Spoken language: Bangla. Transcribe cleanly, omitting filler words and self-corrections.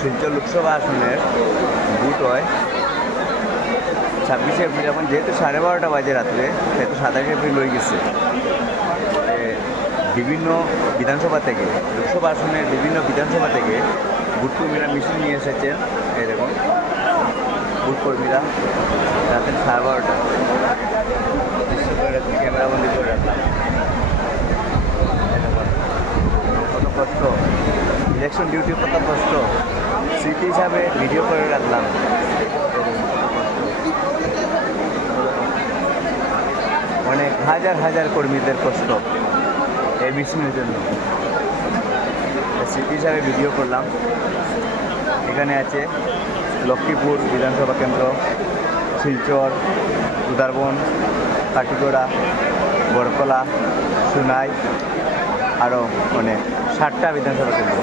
শিলচর লোকসভা আসনের ভোট হয় 26শে এপ্রিল। এখন যেহেতু 12:30 বাজে রাত্রে, সেহেতু 27শে এপ্রিল হয়ে গেছে। বিভিন্ন বিধানসভা থেকে, লোকসভা আসনের বিভিন্ন বিধানসভা থেকে ভোট কর্মীরা মিছিল নিয়ে এসেছেন। এই দেখুন ভোট কর্মীরা রাতের 12:30 ক্যামেরাবন্দি করে রাখলাম। কত কষ্ট, ইলেকশন ডিউটি কত কষ্ট, স্মৃতি হিসাবে ভিডিও করে রাখলাম। অনেক হাজার হাজার কর্মীদের কষ্ট এই মিশনের জন্য, স্মৃতি হিসাবে ভিডিও করলাম। এখানে আছে লক্ষ্মীপুর বিধানসভা কেন্দ্র, শিলচর, উদারবন, কাটিগড়া, বরকলা, সুনাই, আরও অনেক 7টা বিধানসভা কেন্দ্র।